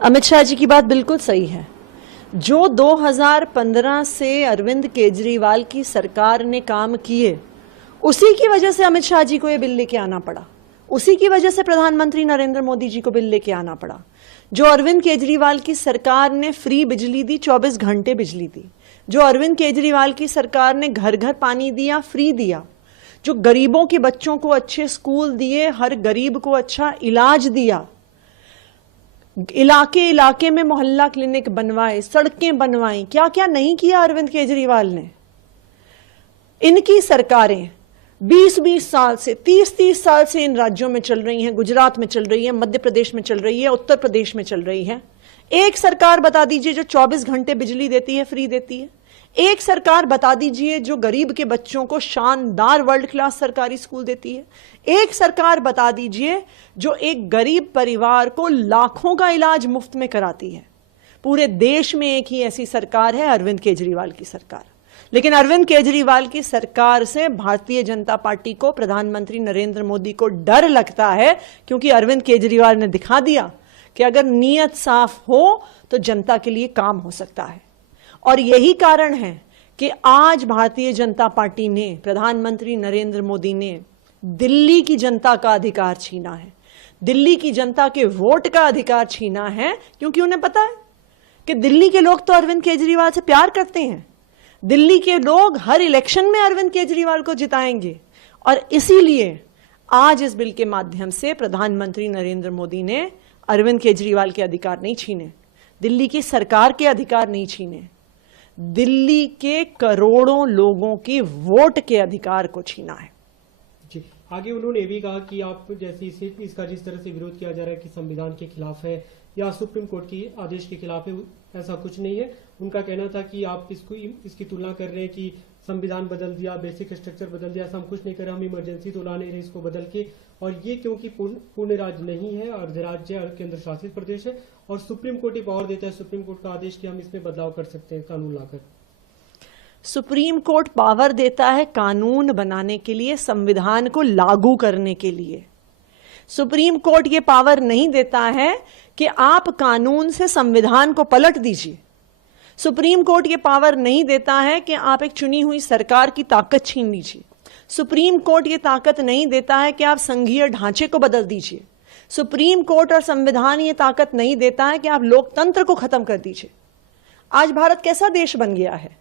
अमित शाह जी की बात बिल्कुल सही है। जो 2015 से अरविंद केजरीवाल की सरकार ने काम किए, उसी की वजह से अमित शाह जी को ये बिल लेके आना पड़ा, उसी की वजह से प्रधानमंत्री नरेंद्र मोदी जी को बिल लेके आना पड़ा। जो अरविंद केजरीवाल की सरकार ने फ्री बिजली दी, 24 घंटे बिजली दी, जो अरविंद केजरीवाल की सरकार ने घर घर पानी दिया, फ्री दिया, जो गरीबों के बच्चों को अच्छे स्कूल दिए, हर गरीब को अच्छा इलाज दिया, इलाके इलाके में मोहल्ला क्लिनिक बनवाए, सड़कें बनवाई, क्या क्या नहीं किया अरविंद केजरीवाल ने। इनकी सरकारें 20-20 साल से, 30-30 साल से इन राज्यों में चल रही हैं। गुजरात में चल रही है, मध्य प्रदेश में चल रही है, उत्तर प्रदेश में चल रही है। एक सरकार बता दीजिए जो 24 घंटे बिजली देती है, फ्री देती है। एक सरकार बता दीजिए जो गरीब के बच्चों को शानदार वर्ल्ड क्लास सरकारी स्कूल देती है। एक सरकार बता दीजिए जो एक गरीब परिवार को लाखों का इलाज मुफ्त में कराती है। पूरे देश में एक ही ऐसी सरकार है, अरविंद केजरीवाल की सरकार। लेकिन अरविंद केजरीवाल की सरकार से भारतीय जनता पार्टी को, प्रधानमंत्री नरेंद्र मोदी को डर लगता है, क्योंकि अरविंद केजरीवाल ने दिखा दिया कि अगर नीयत साफ हो तो जनता के लिए काम हो सकता है। और यही कारण है कि आज भारतीय जनता पार्टी ने, प्रधानमंत्री नरेंद्र मोदी ने दिल्ली की जनता का अधिकार छीना है, दिल्ली की जनता के वोट का अधिकार छीना है, क्योंकि उन्हें पता है कि दिल्ली के लोग तो अरविंद केजरीवाल से प्यार करते हैं। दिल्ली के लोग हर इलेक्शन में अरविंद केजरीवाल को जिताएंगे। और इसीलिए आज इस बिल के माध्यम से प्रधानमंत्री नरेंद्र मोदी ने अरविंद केजरीवाल के अधिकार नहीं छीने, दिल्ली की सरकार के अधिकार नहीं छीने, दिल्ली के करोड़ों लोगों की वोट के अधिकार को छीना है। जी, आगे उन्होंने ये भी कहा कि आप जैसे इसका जिस तरह से विरोध किया जा रहा है कि संविधान के खिलाफ है या सुप्रीम कोर्ट की आदेश के खिलाफ है, ऐसा कुछ नहीं है। उनका कहना था कि आप इसकी तुलना कर रहे हैं कि संविधान बदल दिया, बेसिक स्ट्रक्चर बदल दिया, ऐसा हम कुछ नहीं कर रहे, हम इमरजेंसी तो ला नहीं रहे इसको बदल के। और ये क्योंकि पूर्ण राज्य नहीं है, अर्धराज्य और केंद्र शासित प्रदेश है, और सुप्रीम कोर्ट ही पावर देता है, सुप्रीम कोर्ट का आदेश कि हम इसमें बदलाव कर सकते हैं कानून लाकर। सुप्रीम कोर्ट पावर देता है कानून बनाने के लिए, संविधान को लागू करने के लिए। सुप्रीम कोर्ट ये पावर नहीं देता है कि आप कानून से संविधान को पलट दीजिए। सुप्रीम कोर्ट ये पावर नहीं देता है कि आप एक चुनी हुई सरकार की ताकत छीन लीजिए। सुप्रीम कोर्ट ये ताकत नहीं देता है कि आप संघीय ढांचे को बदल दीजिए। सुप्रीम कोर्ट और संविधान ये ताकत नहीं देता है कि आप लोकतंत्र को खत्म कर दीजिए। आज भारत कैसा देश बन गया है।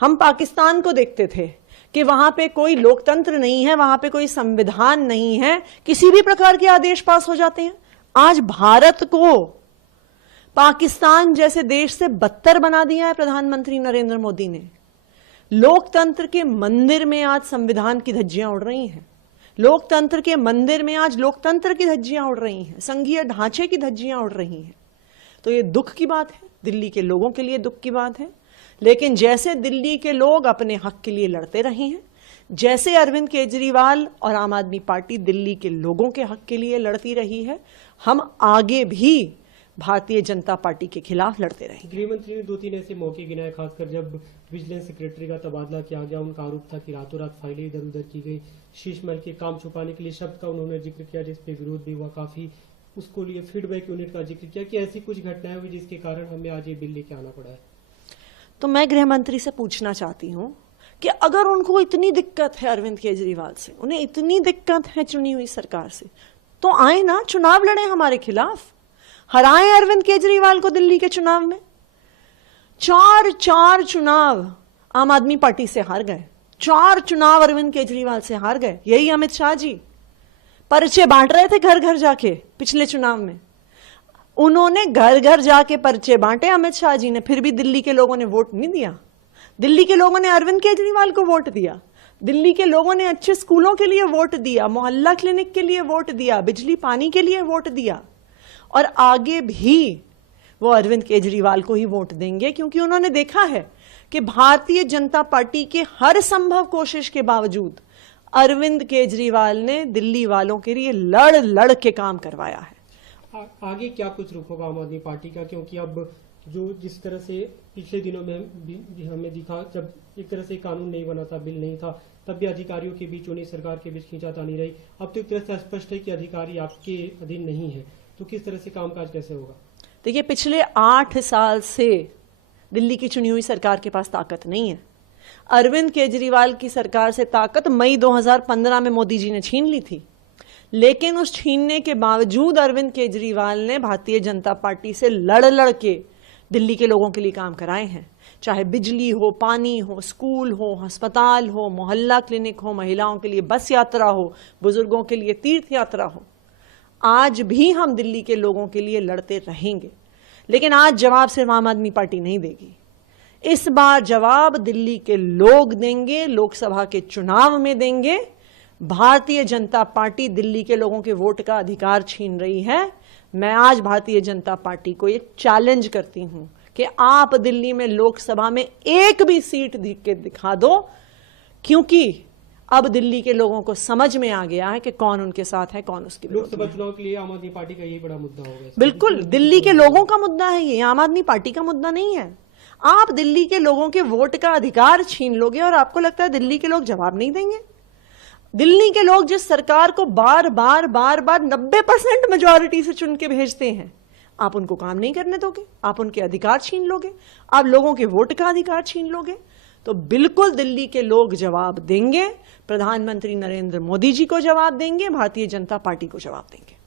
हम पाकिस्तान को देखते थे कि वहां पे कोई लोकतंत्र नहीं है, वहां पे कोई संविधान नहीं है, किसी भी प्रकार के आदेश पास हो जाते हैं। आज भारत को पाकिस्तान जैसे देश से बदतर बना दिया है प्रधानमंत्री नरेंद्र मोदी ने। लोकतंत्र के मंदिर में आज संविधान की धज्जियां उड़ रही हैं। लोकतंत्र के मंदिर में आज लोकतंत्र की धज्जियां उड़ रही हैं, संघीय ढांचे की धज्जियां उड़ रही हैं। तो ये दुख की बात है, दिल्ली के लोगों के लिए दुख की बात है। लेकिन जैसे दिल्ली के लोग अपने हक के लिए लड़ते रहे हैं, जैसे अरविंद केजरीवाल और आम आदमी पार्टी दिल्ली के लोगों के हक के लिए लड़ती रही है, हम आगे भी भारतीय जनता पार्टी के खिलाफ लड़ते रहेंगे। गृह मंत्री ने 2-3 ऐसे मौके गिनाए, खासकर जब विजिलेंस सेक्रेटरी का तबादला किया गया, उनका आरोप था कि रातों रात फाइलें इधर उधर की गई। शीश महल के काम छुपाने के लिए शब्द का उन्होंने जिक्र किया, जिसपे विरोध भी हुआ काफी, उसको लिए फीडबैक यूनिट का जिक्र किया कि ऐसी कुछ घटनाएं हुई जिसके कारण हमें आज ये बिल लेके आना पड़ा है। तो मैं गृह मंत्री से पूछना चाहती हूं कि अगर उनको इतनी दिक्कत है अरविंद केजरीवाल से, उन्हें इतनी दिक्कत है चुनी हुई सरकार से, तो आए ना, चुनाव लड़े हमारे खिलाफ, हराएं अरविंद केजरीवाल को दिल्ली के चुनाव में। 4 चुनाव आम आदमी पार्टी से हार गए, 4 चुनाव अरविंद केजरीवाल से हार गए। यही अमित शाह जी पर्चे बांट रहे थे घर घर जाके पिछले चुनाव में। उन्होंने घर घर जाके पर्चे बांटे अमित शाह जी ने, फिर भी दिल्ली के लोगों ने वोट नहीं दिया। दिल्ली के लोगों ने अरविंद केजरीवाल को वोट दिया। दिल्ली के लोगों ने अच्छे स्कूलों के लिए वोट दिया, मोहल्ला क्लिनिक के लिए वोट दिया, बिजली पानी के लिए वोट दिया। और आगे भी वो अरविंद केजरीवाल को ही वोट देंगे, क्योंकि उन्होंने देखा है कि भारतीय जनता पार्टी के हर संभव कोशिश के बावजूद अरविंद केजरीवाल ने दिल्ली वालों के लिए लड़ लड़ के काम करवाया है। आगे क्या कुछ रुख होगा आम आदमी पार्टी का, क्योंकि अब जो जिस तरह से पिछले दिनों में हमें दिखा, जब एक तरह से कानून नहीं बना था, बिल नहीं था, तब भी अधिकारियों के बीच, उन्हें सरकार के बीच खींचातानी रही। अब तो एक तरह से स्पष्ट है कि अधिकारी आपके अधीन नहीं है, तो किस तरह से कामकाज कैसे होगा? देखिए, पिछले 8 साल से दिल्ली की चुनी हुई सरकार के पास ताकत नहीं है। अरविंद केजरीवाल की सरकार से ताकत मई 2015 में मोदी जी ने छीन ली थी, लेकिन उस छीनने के बावजूद अरविंद केजरीवाल ने भारतीय जनता पार्टी से लड़ के दिल्ली के लोगों के लिए काम कराए हैं। चाहे बिजली हो, पानी हो, स्कूल हो, अस्पताल हो, मोहल्ला क्लिनिक हो, महिलाओं के लिए बस यात्रा हो, बुजुर्गों के लिए तीर्थ यात्रा हो। आज भी हम दिल्ली के लोगों के लिए लड़ते रहेंगे, लेकिन आज जवाब सिर्फ आम आदमी पार्टी नहीं देगी। इस बार जवाब दिल्ली के लोग देंगे, लोकसभा के चुनाव में देंगे। भारतीय जनता पार्टी दिल्ली के लोगों के वोट का अधिकार छीन रही है। मैं आज भारतीय जनता पार्टी को एक चैलेंज करती हूं कि आप दिल्ली में लोकसभा में एक भी सीट दिखा दो, क्योंकि अब दिल्ली के लोगों को समझ में आ गया है कि कौन उनके साथ है, कौन उसके विरोध में लोकसभा है। चुनाव के लिए आम आदमी पार्टी का यही बड़ा मुद्दा होगा। बिल्कुल, दिल्ली के लोगों का मुद्दा है ये, आम आदमी पार्टी का मुद्दा नहीं है। आप दिल्ली के लोगों के वोट का अधिकार छीन लोगे और आपको लगता है दिल्ली के लोग जवाब नहीं देंगे। दिल्ली के लोग जिस सरकार को बार बार 90% मेजॉरिटी से चुन के भेजते हैं, आप उनको काम नहीं करने दोगे, आप उनके अधिकार छीन लोगे, आप लोगों के वोट का अधिकार छीन लोगे। तो बिल्कुल दिल्ली के लोग जवाब देंगे, प्रधानमंत्री नरेंद्र मोदी जी को जवाब देंगे, भारतीय जनता पार्टी को जवाब देंगे।